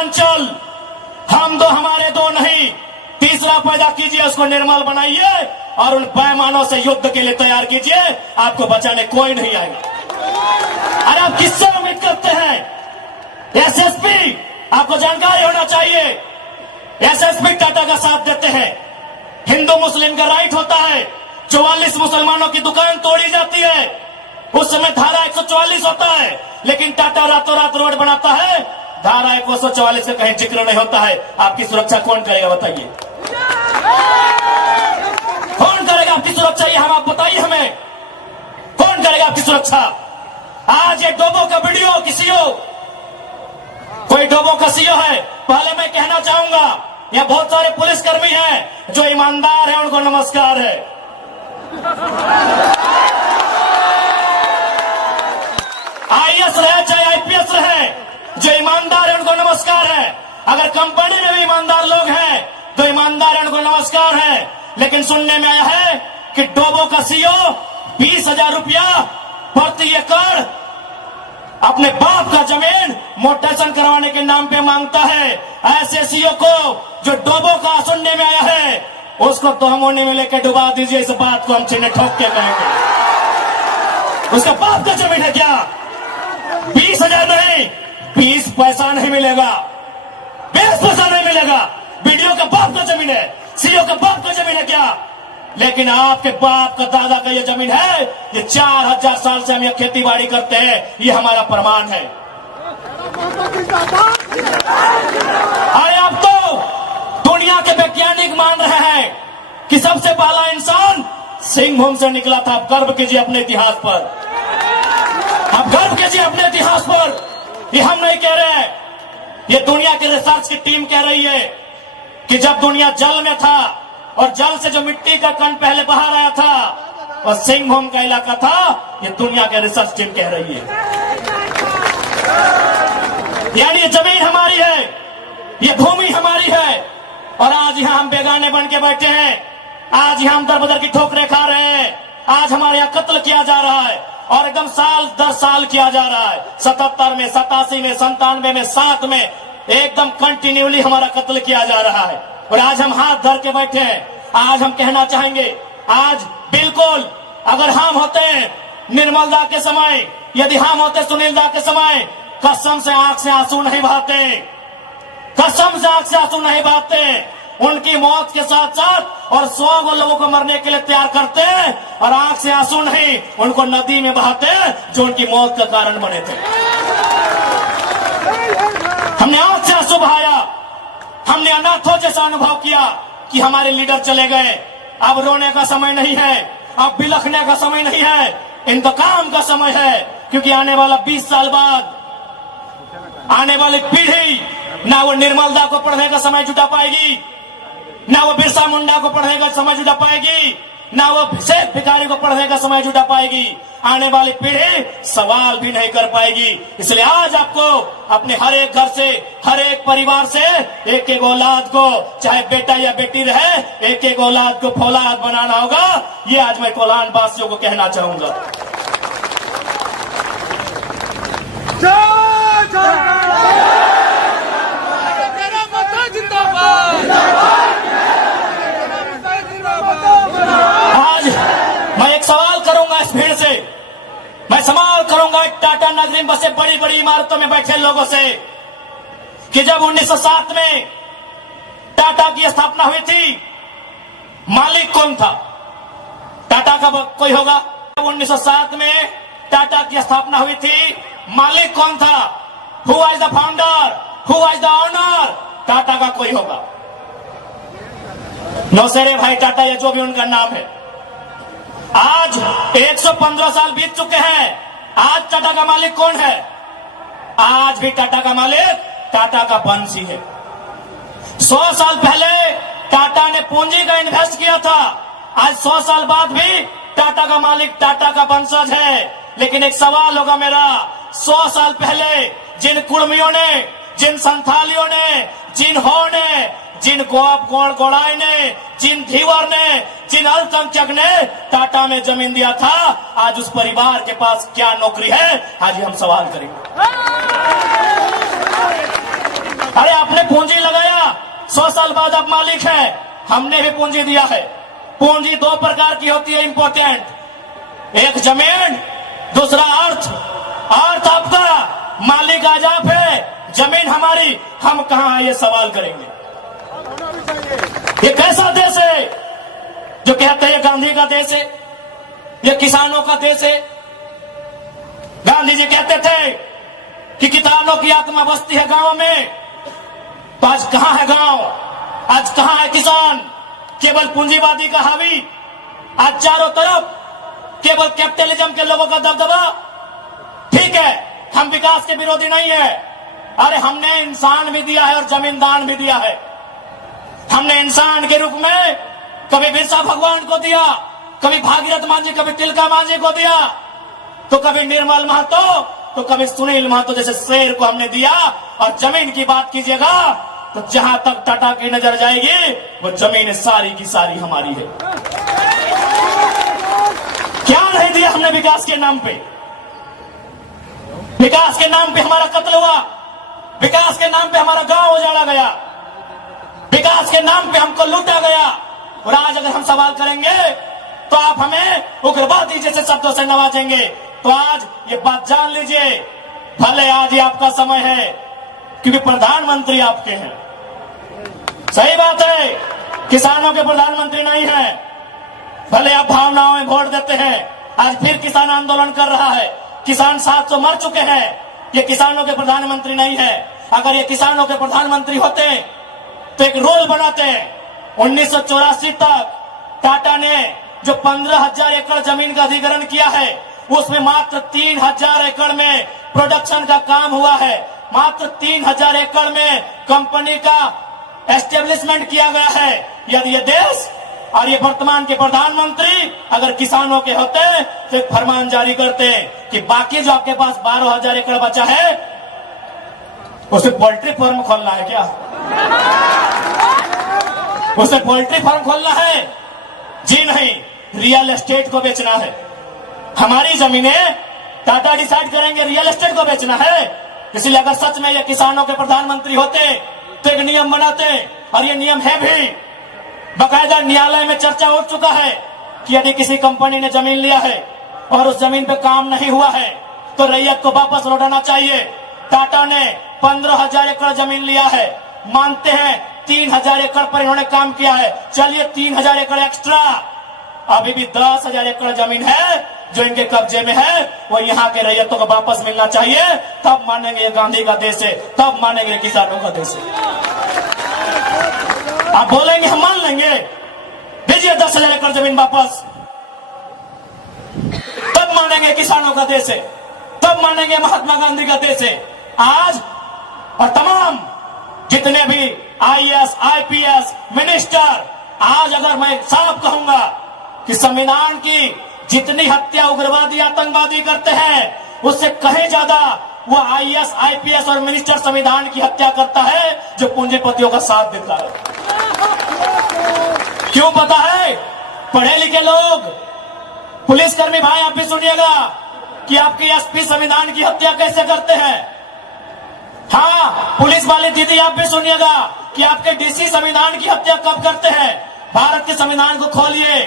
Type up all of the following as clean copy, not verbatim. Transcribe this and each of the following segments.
उत्तरांचल, हम दो हमारे दो नहीं, तीसरा पैदा कीजिए, उसको निर्मल बनाइए और उन बेईमानों से युद्ध के लिए तैयार कीजिए। आपको बचाने कोई नहीं आएगा। अरे आप किससे उम्मीद करते हैं? एसएसपी, आपको जानकारी होना चाहिए, एसएसपी टाटा का साथ देते हैं। हिंदू मुस्लिम का राइट होता है, 44 मुसलमानों की दुकान तोड़ी जाती है, उस समय धारा 144 होता है, लेकिन टाटा रातों रात रोड बनाता है, धारा 144 का कहीं जिक्र नहीं होता है। आपकी सुरक्षा कौन करेगा बताइए? कौन करेगा आपकी सुरक्षा? ये हम आप बताइए हमें, कौन करेगा आपकी सुरक्षा? आज ये डोबो का वीडियो किसी हो, कोई डोबो का सीओ है, पहले मैं कहना चाहूंगा, यह बहुत सारे पुलिसकर्मी हैं जो ईमानदार हैं, उनको नमस्कार है। आईएएस रहे चाहे आईपीएस रहे, जो ईमानदार है उनको नमस्कार है। अगर कंपनी में भी ईमानदार लोग हैं तो ईमानदार है, उनको नमस्कार है। लेकिन सुनने में आया है कि डोबो का सीओ 20,000 रुपया प्रति एकड़ अपने बाप का जमीन मोटेशन करवाने के नाम पे मांगता है। ऐसे सीओ को जो डोबो का सुनने में आया है, उसको तोहमोने में लेकर डुबा दीजिए। इस बात को हम चिन्ह ठोक के कहेंगे। उसका बाप का जमीन है क्या? 20,000 नहीं, 20 पैसा नहीं मिलेगा, 20 पैसा नहीं मिलेगा। वीडियो का बाप का जमीन है, सीओ का बाप का जमीन है क्या? लेकिन आपके बाप का दादा का ये जमीन है, ये 4000 साल से हम ये खेती बाड़ी करते हैं, ये हमारा प्रमाण है। अरे आप तो दुनिया के वैज्ञानिक मान रहे हैं कि सबसे पहला इंसान सिंहभूम से निकला था। आप गर्व कीजिए अपने इतिहास पर, आप गर्व कीजिए अपने इतिहास पर। ये हम नहीं कह रहे हैं, ये दुनिया की रिसर्च की टीम कह रही है कि जब दुनिया जल में था और जल से जो मिट्टी का कण पहले बाहर आया था और सिंहभूम का इलाका था, ये दुनिया की रिसर्च टीम कह रही है। यानी ये जमीन हमारी है, ये भूमि हमारी है, और आज यहां हम बेगाने बन के बैठे हैं। आज यहां हम दर बदर की ठोकरें खा रहे हैं। आज हमारे यहाँ कत्ल किया जा रहा है और एकदम साल दर साल किया जा रहा है। 77 में, 87 में, 97 में, 7 में एकदम कंटिन्यूली हमारा कत्ल किया जा रहा है। और आज हम हाथ धर के बैठे हैं। आज हम कहना चाहेंगे, आज बिल्कुल अगर हम होते निर्मल दा के समय, यदि हम होते सुनील दा के समय, कसम से आंख से आंसू नहीं बहाते, कसम से आंख से आंसू नहीं बहाते। उनकी मौत के साथ साथ और 100 लोगों को मरने के लिए तैयार करते और आंख से आंसू नहीं, उनको नदी में बहाते जो उनकी मौत का कारण बने थे। हमने आंख से आंसू बहाया, हमने अनाथों जैसा अनुभव किया कि हमारे लीडर चले गए। अब रोने का समय नहीं है, अब बिलखने का समय नहीं है, इंतकाम का समय है। क्योंकि आने वाला 20 साल बाद आने वाली पीढ़ी ना वो निर्मल दा को पढ़ने का समय जुटा पाएगी, ना वो बिरसा मुंडा को पढ़ने का समय जुटा पाएगी, ना वो शेख भिखारी को पढ़ने का समय जुटा पाएगी। आने वाली पीढ़ी सवाल भी नहीं कर पाएगी। इसलिए आज आपको अपने हर एक घर से, हर एक परिवार से एक एक औलाद को, चाहे बेटा या बेटी रहे, एक एक औलाद को फौलाद बनाना होगा। ये आज मैं कोल्हान वासियों को कहना चाहूंगा। आज मैं एक सवाल करूंगा इस भीड़ से, मैं सवाल करूंगा टाटा नगरी में बसे बड़ी बड़ी इमारतों में बैठे लोगों से कि जब 1907 में टाटा की स्थापना हुई थी, मालिक कौन था? टाटा का कोई होगा? 1907 में टाटा की स्थापना हुई थी, मालिक कौन था? Who was the founder? Who was the owner? Tata का कोई होगा? नौसेरे भाई टाटा या जो भी उनका नाम है। आज 115 साल बीत चुके हैं। आज टाटा का मालिक कौन है? आज भी टाटा का मालिक टाटा का वंशी है। 100 साल पहले टाटा ने पूंजी का इन्वेस्ट किया था, आज 100 साल बाद भी टाटा का मालिक टाटा का वंशज है। लेकिन एक सवाल होगा मेरा, 100 साल पहले जिन कुर्मियों ने, जिन संथालियों ने, जिन हो ने, जिन गोड़ाई ने, जिन धीवर ने, जिन अल्पसंख्यक ने टाटा में जमीन दिया था, आज उस परिवार के पास क्या नौकरी है? आज हम सवाल करेंगे। अरे आपने पूंजी लगाया, 100 साल बाद आप मालिक है। हमने भी पूंजी दिया है। पूंजी दो प्रकार की होती है इंपॉर्टेंट, एक जमीन, दूसरा अर्थ। अर्थ आपका, मालिक आज आप है, जमीन हमारी, हम कहां है ये सवाल करेंगे। ये कैसा देश है जो कहते हैं ये गांधी का देश है, ये किसानों का देश है। गांधी जी कहते थे कि किसानों की आत्मा बसती है गांव में, तो आज कहां है गांव, आज कहां है किसान। केवल पूंजीवादी का हावी, आज चारों तरफ केवल कैपिटलिज्म के लोगों का दबदबा। ठीक है, हम विकास के विरोधी नहीं है। अरे हमने इंसान भी दिया है और जमीन दान भी दिया है। हमने इंसान के रूप में कभी बिरसा भगवान को दिया, कभी भागीरथ मांझी, कभी तिलका मांझी को दिया, तो कभी निर्मल महतो, तो कभी सुनील महतो जैसे शेर को हमने दिया। और जमीन की बात कीजिएगा तो जहां तक टाटा की नजर जाएगी वो जमीन सारी की सारी हमारी है। क्या नहीं दिया हमने विकास के नाम पे। विकास के नाम पे हमारा कत्ल हुआ, विकास के नाम पे हमारा गांव उजाड़ा गया, विकास के नाम पे हमको लूटा गया। और आज अगर हम सवाल करेंगे तो आप हमें उग्रवादी जैसे शब्दों से नवाजेंगे। तो आज ये बात जान लीजिए, भले आज ही आपका समय है क्योंकि प्रधानमंत्री आपके हैं। सही बात है, किसानों के प्रधानमंत्री नहीं है। भले आप भावनाओं में वोट देते हैं, आज फिर किसान आंदोलन कर रहा है। किसान 700 मर चुके हैं, ये किसानों के प्रधानमंत्री नहीं है। अगर ये किसानों के प्रधानमंत्री होते तो एक रूल बनाते हैं। 1984 तक टाटा ने जो 15,000 एकड़ जमीन का अधिग्रहण किया है, उसमें मात्र 3,000 एकड़ में प्रोडक्शन का काम हुआ है। मात्र 3,000 एकड़ में कंपनी का एस्टेब्लिशमेंट किया गया है। यदि ये देश और ये वर्तमान के प्रधानमंत्री अगर किसानों के होते तो एक फरमान जारी करते कि बाकी जो आपके पास 12,000 एकड़ बचा है उसे पोल्ट्री फार्म खोलना है क्या, उसे पोल्ट्री फार्म खोलना है? जी नहीं, रियल एस्टेट को बेचना है। हमारी जमीनें टाटा डिसाइड करेंगे रियल एस्टेट को बेचना है। इसलिए अगर सच में ये किसानों के प्रधानमंत्री होते तो एक नियम बनाते, और ये नियम है भी, बकायदा न्यायालय में चर्चा उठ चुका है कि यदि किसी कंपनी ने जमीन लिया है और उस जमीन पे काम नहीं हुआ है तो रैयत को वापस लौटाना चाहिए। टाटा ने 15,000 एकड़ जमीन लिया है, मानते हैं 3,000 एकड़ पर इन्होंने काम किया है, चलिए 3,000 एकड़ एक्स्ट्रा, अभी भी 10,000 एकड़ जमीन है जो इनके कब्जे में है, वो यहाँ के रैयतों को वापस मिलना चाहिए। तब मानेंगे ये गांधी का देश है, तब मानेंगे किसानों का देश है। आप बोलेंगे हम मान लेंगे, दीजिए 10,000 एकड़ जमीन वापस, तब मानेंगे किसानों का देश है, तब मानेंगे महात्मा गांधी का देश है। आज और तमाम जितने भी IAS, IPS मिनिस्टर, आज अगर मैं साफ कहूंगा कि संविधान की जितनी हत्या उग्रवादी आतंकवादी करते हैं उससे कहीं ज्यादा वो IAS, IPS और मिनिस्टर संविधान की हत्या करता है जो पूंजीपतियों का साथ देता है। क्यों पता है? पढ़े लिखे लोग, पुलिसकर्मी भाई आप भी सुनिएगा कि आपकी SP संविधान की हत्या कैसे करते हैं। हाँ, पुलिस वाली दीदी आप भी सुनिएगा कि आपके DC संविधान की हत्या कब करते हैं। भारत के संविधान को खोलिए,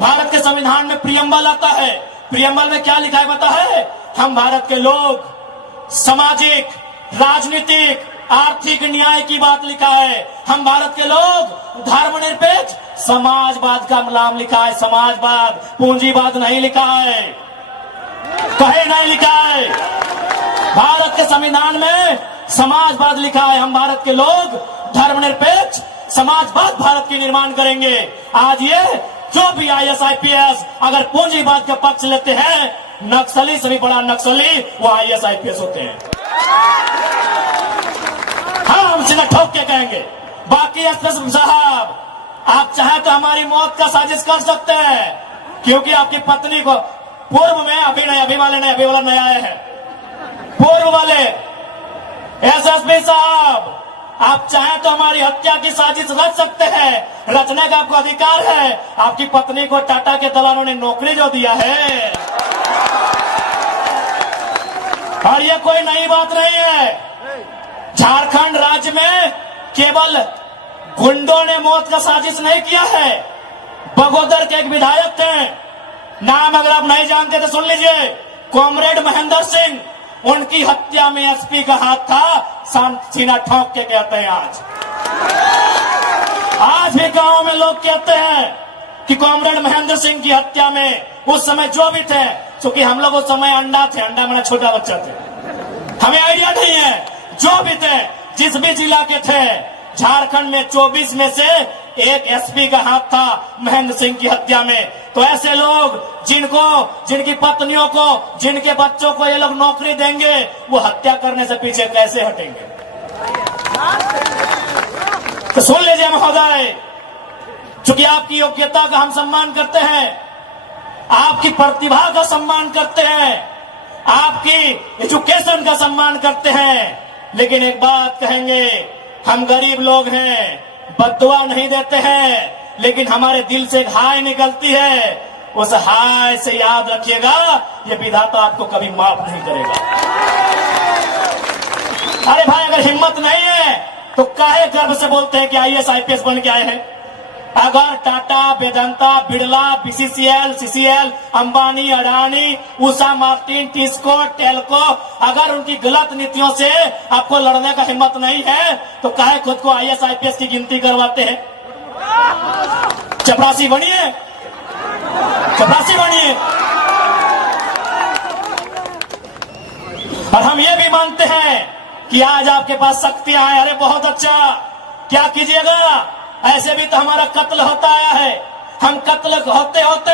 भारत के संविधान में प्रियम्बल आता है। प्रियम्बल में क्या लिखा है पता है? हम भारत के लोग सामाजिक, राजनीतिक, आर्थिक न्याय की बात लिखा है। हम भारत के लोग धर्मनिरपेक्ष समाजवाद का नाम लिखा है, समाजवाद, पूंजीवाद नहीं लिखा है, कहीं नहीं लिखा है। भारत के संविधान में समाजवाद लिखा है। हम भारत के लोग धर्मनिरपेक्ष समाजवाद भारत की निर्माण करेंगे। आज ये जो भी IAS, IPS अगर पूंजीवाद का पक्ष लेते हैं, नक्सली से भी बड़ा नक्सली वो IAS, IPS होते हैं। हाँ, हम सीधा ठोक के कहेंगे। बाकी एसपी साहब, आप चाहे तो हमारी मौत का साजिश कर सकते हैं, क्योंकि आपकी पत्नी को पूर्व में, अभी नहीं, अभी वाले नहीं, अभी वाला नया आए हैं, पूर्व वाले SSP साहब, आप चाहे तो हमारी हत्या की साजिश रच सकते हैं, रचने का आपको अधिकार है। आपकी पत्नी को टाटा के दलालों ने नौकरी जो दिया है, और ये कोई नई बात नहीं है। झारखंड राज्य में केवल गुंडों ने मौत का साजिश नहीं किया है। बगोदर के एक विधायक थे, नाम अगर आप नहीं जानते तो सुन लीजिए, कॉमरेड महेंद्र सिंह, उनकी हत्या में एसपी का हाथ था। सीना ठोक के कहते हैं आज भी गांव में लोग कहते हैं कि कॉमरेड महेंद्र सिंह की हत्या में उस समय जो भी थे, क्योंकि हम लोग उस समय अंडा थे, अंडा मेरा छोटा बच्चा थे, हमें आइडिया नहीं है, जो भी थे, जिस भी जिला के थे, झारखंड में 24 में से एक एसपी का हाथ था महेंद्र सिंह की हत्या में। तो ऐसे लोग जिनकी पत्नियों को, जिनके बच्चों को ये लोग नौकरी देंगे, वो हत्या करने से पीछे कैसे हटेंगे? तो सुन लीजिए महोदय, चूंकि आपकी योग्यता का हम सम्मान करते हैं, आपकी प्रतिभा का सम्मान करते हैं, आपकी एजुकेशन का सम्मान करते हैं, लेकिन एक बात कहेंगे, हम गरीब लोग हैं, बद्दुआ नहीं देते हैं, लेकिन हमारे दिल से एक हाय निकलती है, उस हाय से याद रखिएगा, ये विधाता आपको कभी माफ नहीं करेगा। अरे भाई, अगर हिम्मत नहीं है तो काहे गर्व से बोलते हैं कि आईएएस आईपीएस बन के आए हैं? अगर Tata, Vedanta, Birla, BCCL, CCL, Ambani, Adani, Usha Martin, TISCO, Telco, अगर उनकी गलत नीतियों से आपको लड़ने का हिम्मत नहीं है तो काहे खुद को आईएएस आईपीएस की गिनती करवाते हैं? चपरासी बनिए, चपरासी बनिए। और हम ये भी मानते हैं कि आज आपके पास शक्तियां हैं। अरे बहुत अच्छा, क्या कीजिएगा? ऐसे भी तो हमारा कत्ल होता आया है। हम कत्ल होते होते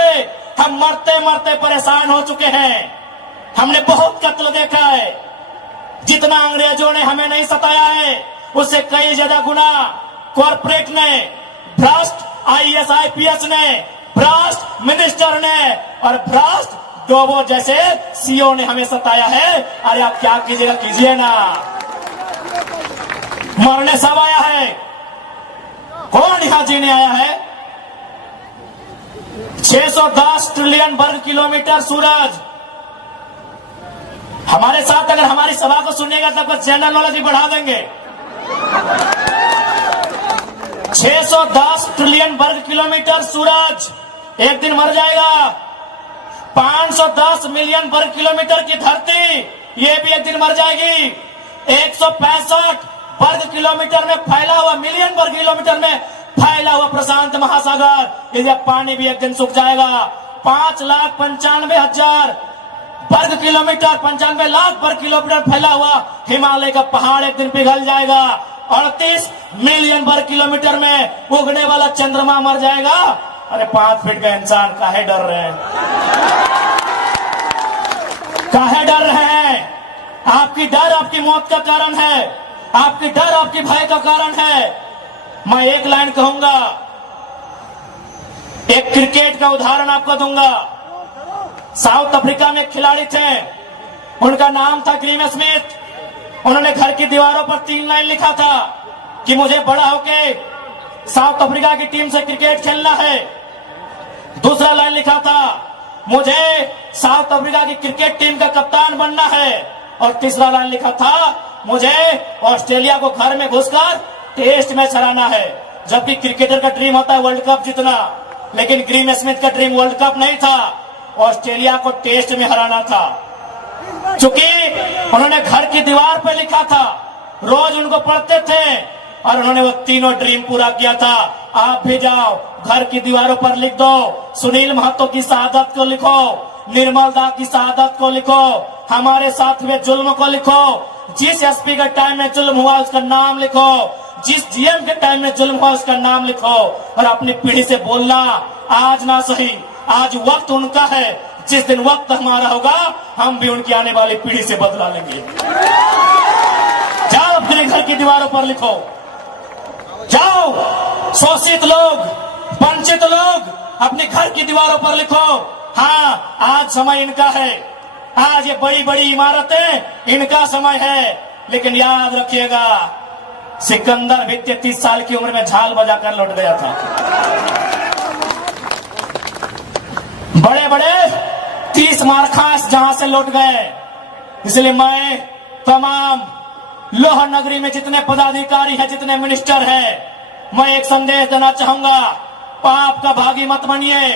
हम मरते मरते परेशान हो चुके हैं। हमने बहुत कत्ल देखा है। जितना अंग्रेजों ने हमें नहीं सताया है, उससे कई ज्यादा गुना कॉर्पोरेट ने, भ्रष्ट आईएएस आईपीएस ने, भ्रष्ट मिनिस्टर ने और भ्रष्ट डोबो जैसे सीओ ने हमें सताया है। अरे आप क्या कीजिएगा, कीजिए ना। मरने सब आया है, कौन यहां जीने आया है? 610 ट्रिलियन वर्ग किलोमीटर सूरज। हमारे साथ अगर हमारी सभा को सुनिएगा तब तक जनरल नॉलेज भी बढ़ा देंगे। 610 ट्रिलियन वर्ग किलोमीटर सूरज एक दिन मर जाएगा। 510 मिलियन वर्ग किलोमीटर की धरती, ये भी एक दिन मर जाएगी। 165 वर्ग किलोमीटर में फैला हुआ, मिलियन वर्ग किलोमीटर में फैला हुआ प्रशांत महासागर, इसका पानी भी एक दिन सूख जाएगा। 5,95,000 वर्ग किलोमीटर, 95 लाख वर्ग किलोमीटर फैला हुआ हिमालय का पहाड़ एक दिन पिघल जाएगा। 38 मिलियन वर्ग किलोमीटर में उगने वाला चंद्रमा मर जाएगा। अरे 5 फीट का इंसान काहे डर रहे हैं? काहे डर रहे हैं? आपकी डर आपकी मौत का कारण है, आपकी डर आपकी भय का कारण है। मैं एक लाइन कहूंगा, एक क्रिकेट का उदाहरण आपको दूंगा। साउथ अफ्रीका में एक खिलाड़ी थे, उनका नाम था ग्रीम स्मिथ। उन्होंने घर की दीवारों पर 3 लाइन लिखा था कि मुझे बड़ा होके साउथ अफ्रीका की टीम से क्रिकेट खेलना है। दूसरा लाइन लिखा था, मुझे साउथ अफ्रीका की क्रिकेट टीम का कप्तान बनना है। और तीसरा लाइन लिखा था, मुझे ऑस्ट्रेलिया को घर में घुसकर टेस्ट मैच हराना है। जबकि क्रिकेटर का ड्रीम होता है वर्ल्ड कप जीतना, लेकिन ग्रीम स्मिथ का ड्रीम वर्ल्ड कप नहीं था, ऑस्ट्रेलिया को टेस्ट में हराना था। क्योंकि उन्होंने घर की दीवार पर लिखा था, रोज उनको पढ़ते थे और उन्होंने वो तीनों ड्रीम पूरा किया था। आप भी जाओ, घर की दीवारों पर लिख दो, सुनील महतो की शहादत को लिखो, निर्मल दा की शहादत को लिखो, हमारे साथ हुए जुल्म को लिखो, जिस एसपी के टाइम में जुल्म हुआ उसका नाम लिखो, जिस जीएम के टाइम में जुल्म हुआ उसका नाम लिखो। और अपनी पीढ़ी से बोलना, आज ना सही, आज वक्त उनका है, जिस दिन वक्त हमारा होगा हम भी उनकी आने वाली पीढ़ी से बदला लेंगे। जाओ अपने घर की दीवारों पर लिखो, जाओ शोषित लोग, वंचित लोग अपने घर की दीवारों पर लिखो। हाँ, आज समय इनका है, आज ये बड़ी बड़ी इमारतें इनका समय है। लेकिन याद रखिएगा, सिकंदर भी 33 साल की उम्र में झाल बजाकर लौट गया था। बड़े बड़े 30 मारखास जहां से लौट गए। इसलिए मैं तमाम लोहा नगरी में जितने पदाधिकारी हैं, जितने मिनिस्टर हैं, मैं एक संदेश देना चाहूंगा, पाप का भागी मत बनिए।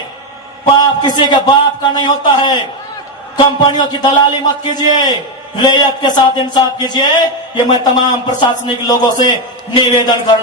पाप किसी के बाप का नहीं होता है। कंपनियों की दलाली मत कीजिए, रैयत के साथ इंसाफ कीजिए। ये मैं तमाम प्रशासनिक लोगों से निवेदन करना